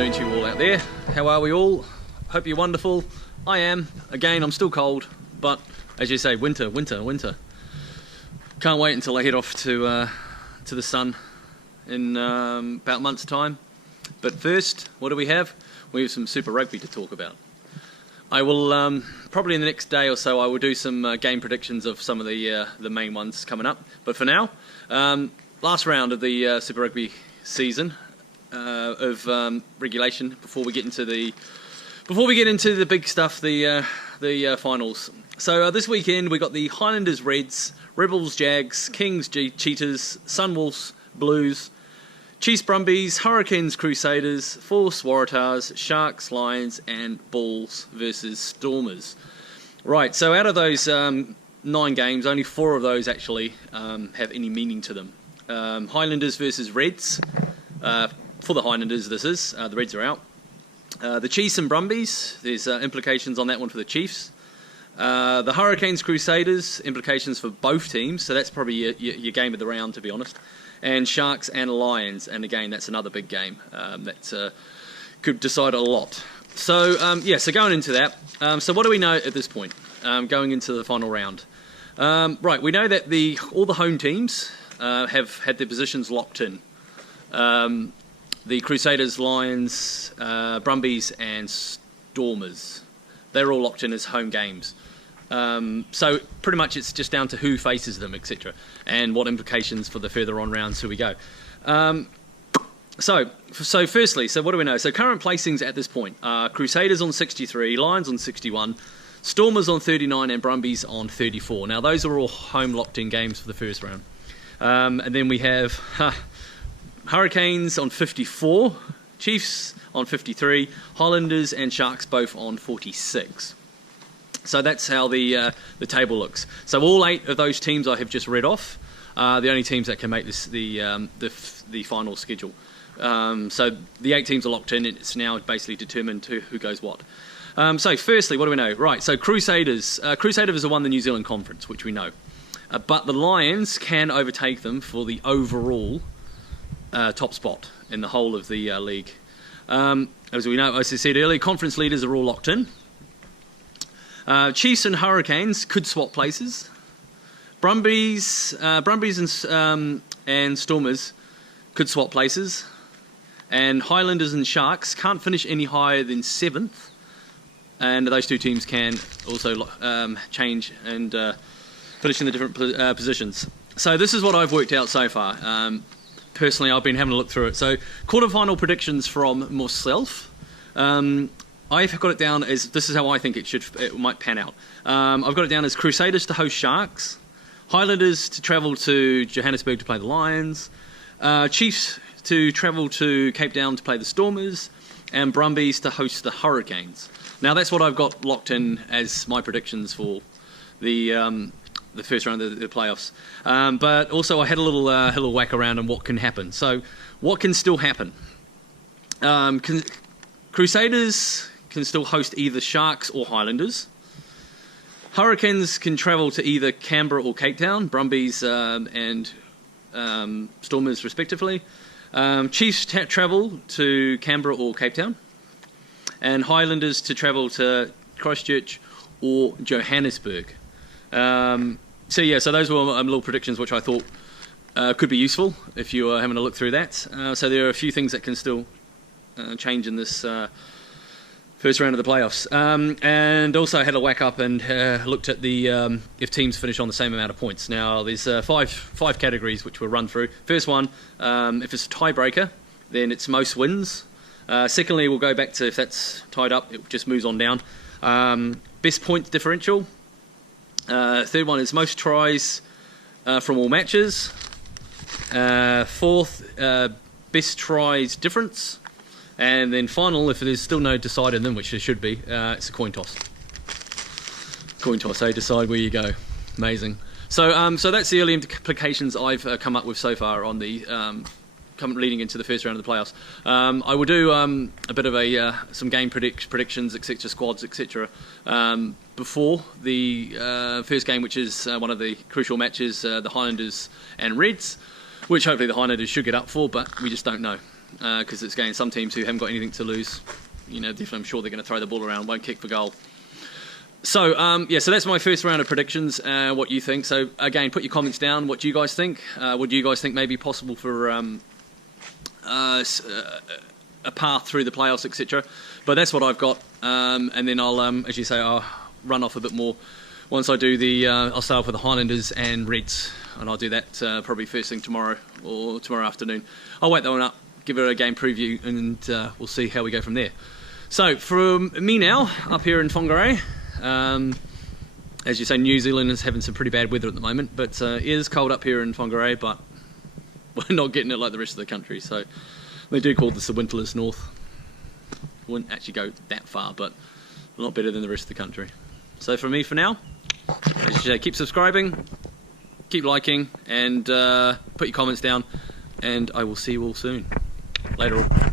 afternoon to you all out there. How are we all? Hope you're wonderful. I am. Again, I'm still cold, but as you say, winter. Can't wait until I head off to the sun in about a month's time. But first, what do we have? We have some Super Rugby to talk about. I will probably in the next day or so I will do some game predictions of some of the main ones coming up. But for now, last round of the Super Rugby season of regulation before we get into the big stuff, the finals. So this weekend we got the Highlanders Reds, Rebels Jags, Kings Cheetahs, Sunwolves Blues, Chiefs Brumbies, Hurricanes Crusaders, Force Waratahs, Sharks Lions and Bulls versus Stormers. Right, so out of those 9 games, only 4 of those actually have any meaning to them. Highlanders versus Reds. For the Highlanders this is, the Reds are out. The Chiefs and Brumbies, there's implications on that one for the Chiefs. The Hurricanes Crusaders, implications for both teams, so that's probably your game of the round, to be honest. And Sharks and Lions, and again that's another big game that could decide a lot. So so going into that, so what do we know at this point, going into the final round? Right, we know that all the home teams have had their positions locked in. The Crusaders, Lions, Brumbies and Stormers, they're all locked in as home games. So pretty much it's just down to who faces them, etc. and what implications for the further on rounds. Here we go. So firstly, so what do we know? So current placings at this point are Crusaders on 63, Lions on 61, Stormers on 39 and Brumbies on 34. Now those are all home locked in games for the first round. And then we have Hurricanes on 54, Chiefs on 53, Highlanders and Sharks both on 46. So that's how the table looks. So all 8 of those teams I have just read off are the only teams that can make this the final schedule. So the 8 teams are locked in. It's now basically determined who goes what. So firstly, what do we know? Right, so Crusaders. Crusaders have won the New Zealand Conference, which we know. But the Lions can overtake them for the overall top spot in the whole of the league. As we know, as I said earlier, conference leaders are all locked in. Chiefs and Hurricanes could swap places. Brumbies and Stormers could swap places. And Highlanders and Sharks can't finish any higher than 7th. And those 2 teams can also change and finish in the different positions. So this is what I've worked out so far. Personally, I've been having a look through it. So quarterfinal predictions from myself. I've got it down as, this is how I think it might pan out. I've got it down as Crusaders to host Sharks, Highlanders to travel to Johannesburg to play the Lions, Chiefs to travel to Cape Town to play the Stormers, and Brumbies to host the Hurricanes. Now that's what I've got locked in as my predictions for the first round of the playoffs. But also I had a little whack around on what can happen. So what can still happen? Crusaders can still host either Sharks or Highlanders. Hurricanes can travel to either Canberra or Cape Town, Brumbies and Stormers respectively. Chiefs travel to Canberra or Cape Town. And Highlanders to travel to Christchurch or Johannesburg. So those were my little predictions which I thought could be useful if you are having a look through that. So there are a few things that can still change in this first round of the playoffs. And also had a whack up and looked at the if teams finish on the same amount of points. Now there's five categories which we'll run through. First one, if it's a tiebreaker, then it's most wins. Secondly, we'll go back to if that's tied up, it just moves on down. Best points differential. Third one is most tries from all matches. Fourth, best tries difference. And then final, if there's still no decider in them, which there should be, it's a coin toss. Coin toss, so decide where you go. Amazing. So that's the early implications I've come up with so far on the leading into the first round of the playoffs. I will do a bit of some game predictions, etc., squads, etc., before the first game, which is one of the crucial matches, the Highlanders and Reds, which hopefully the Highlanders should get up for, but we just don't know. because it's again some teams who haven't got anything to lose. You know, definitely I'm sure they're going to throw the ball around, won't kick for goal. So yeah, so that's my first round of predictions. What you think? So again, put your comments down. What do you guys think? What do you guys think may be possible for a path through the playoffs, etc. But that's what I've got, and then I'll, as you say, I'll run off a bit more once I do the. I'll start off with the Highlanders and Reds, and I'll do that probably first thing tomorrow or tomorrow afternoon. I'll wait that one up, give it a game preview, and we'll see how we go from there. So from me now, up here in Whangarei. As you say, New Zealand is having some pretty bad weather at the moment, but it is cold up here in Whangarei, but we're not getting it like the rest of the country. So they do call this the winterless north. Wouldn't actually go that far, but a lot better than the rest of the country. So from me for now, as you say, keep subscribing, keep liking, and put your comments down, and I will see you all soon. Later all.